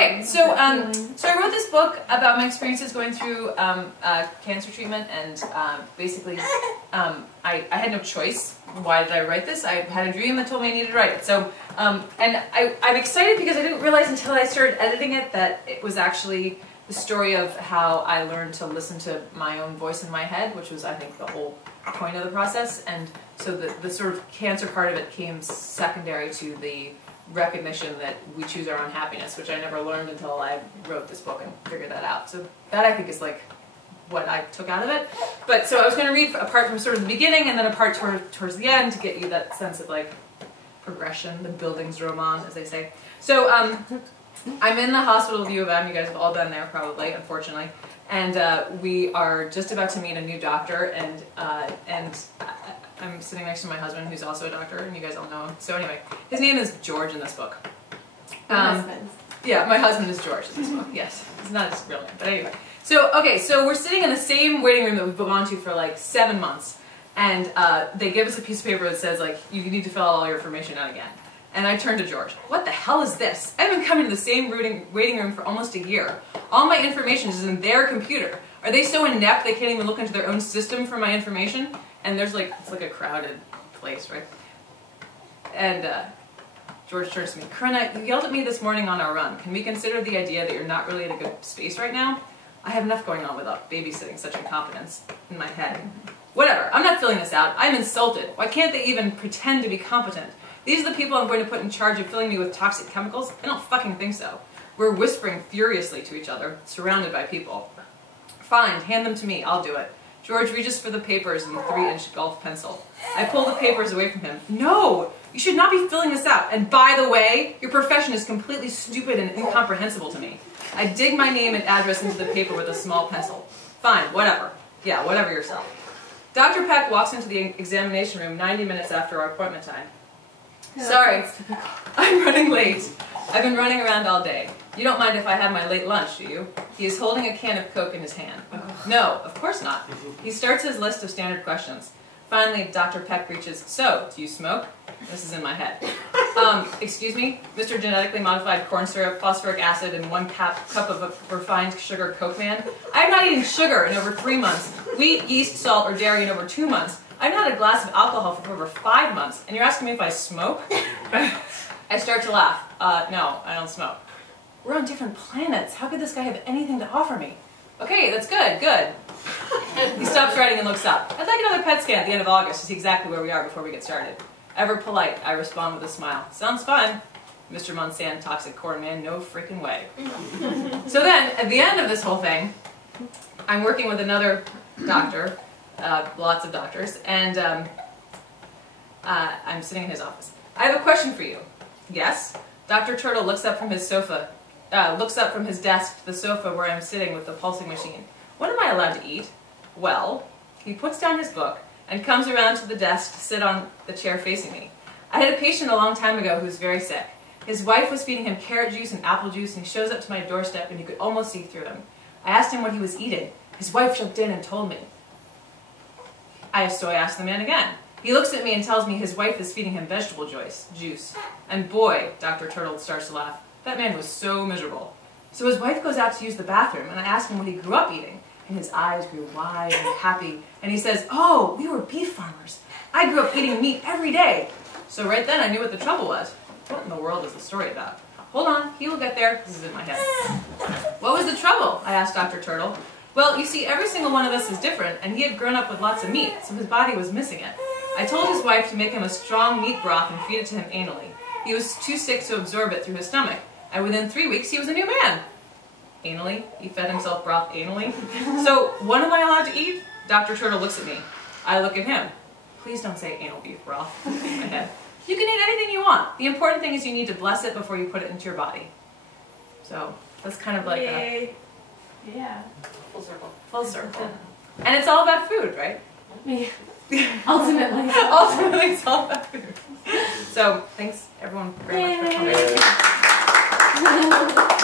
Okay, so I wrote this book about my experiences going through cancer treatment, and basically I had no choice. Why did I write this? I had a dream that told me I needed to write it. So, and I'm excited because I didn't realize until I started editing it that it was actually the story of how I learned to listen to my own voice in my head, which was, I think, the whole point of the process. And so the sort of cancer part of it came secondary to the recognition that we choose our own happiness, which I never learned until I wrote this book and figured that out. So that, I think, is like what I took out of it. But so I was going to read a part from sort of the beginning and then a part towards the end to get you that sense of like progression, the Bildungsroman, as they say. So I'm in the hospital of U of M. You guys have all been there probably, unfortunately. And we are just about to meet a new doctor, and I'm sitting next to my husband, who's also a doctor, and you guys all know him. So anyway, his name is George in this book. Yeah, my husband is George in this book. Yes, it's not his real name, but anyway. So okay, so we're sitting in the same waiting room that we've gone to for like 7 months, and they give us a piece of paper that says like you need to fill out all your information out again. And I turned to George. What the hell is this? I've been coming to the same waiting room for almost a year. All my information is in their computer. Are they so inept they can't even look into their own system for my information? And there's like, it's like a crowded place, right? And George turns to me. Corinna, you yelled at me this morning on our run. Can we consider the idea that you're not really in a good space right now? I have enough going on without babysitting such incompetence in my head. Whatever, I'm not filling this out. I'm insulted. Why can't they even pretend to be competent? These are the people I'm going to put in charge of filling me with toxic chemicals? I don't fucking think so. We're whispering furiously to each other, surrounded by people. Fine, hand them to me. I'll do it. George reaches for the papers and the 3-inch golf pencil. I pull the papers away from him. No! You should not be filling this out. And by the way, your profession is completely stupid and incomprehensible to me. I dig my name and address into the paper with a small pencil. Fine, whatever. Yeah, whatever yourself. Dr. Peck walks into the examination room 90 minutes after our appointment time. Sorry, I'm running late. I've been running around all day. You don't mind if I have my late lunch, do you? He is holding a can of Coke in his hand. No, of course not. He starts his list of standard questions. Finally, Dr. Peck reaches, so, do you smoke? This is in my head. Excuse me? Mr. Genetically Modified Corn Syrup, Phosphoric Acid, and 1 cup of a refined sugar Coke man? I have not eaten sugar in over 3 months, wheat, yeast, salt, or dairy in over 2 months. I've not had a glass of alcohol for over 5 months, and you're asking me if I smoke? I start to laugh. No, I don't smoke. We're on different planets. How could this guy have anything to offer me? Okay, that's good, good. He stops writing and looks up. I'd like another PET scan at the end of August to see exactly where we are before we get started. Ever polite, I respond with a smile. Sounds fun. Mr. Monsanto, toxic corn man, no freaking way. So then, at the end of this whole thing, I'm working with another doctor, lots of doctors, and I'm sitting in his office. I have a question for you. Yes? Dr. Turtle looks up from his desk to the sofa where I'm sitting with the pulsing machine. What am I allowed to eat? Well, he puts down his book and comes around to the desk to sit on the chair facing me. I had a patient a long time ago who was very sick. His wife was feeding him carrot juice and apple juice, and he shows up to my doorstep and you could almost see through him. I asked him what he was eating. His wife jumped in and told me. So I asked the man again. He looks at me and tells me his wife is feeding him vegetable juice. And boy, Dr. Turtle starts to laugh. That man was so miserable. So his wife goes out to use the bathroom, and I ask him what he grew up eating. And his eyes grew wide and happy, and he says, oh, we were beef farmers. I grew up eating meat every day. So right then I knew what the trouble was. What in the world is the story about? Hold on, he will get there. This is in my head. What was the trouble? I asked Dr. Turtle. Well, you see, every single one of us is different, and he had grown up with lots of meat, so his body was missing it. I told his wife to make him a strong meat broth and feed it to him anally. He was too sick to absorb it through his stomach, and within 3 weeks he was a new man. Anally? He fed himself broth anally? So, what am I allowed to eat? Dr. Turtle looks at me. I look at him. Please don't say anal beef broth in my head. You can eat anything you want. The important thing is you need to bless it before you put it into your body. So, that's kind of like a... Yeah. Full circle. Full circle. And it's all about food, right? Yeah. Ultimately. Ultimately, it's all about food. So, thanks everyone very much for coming.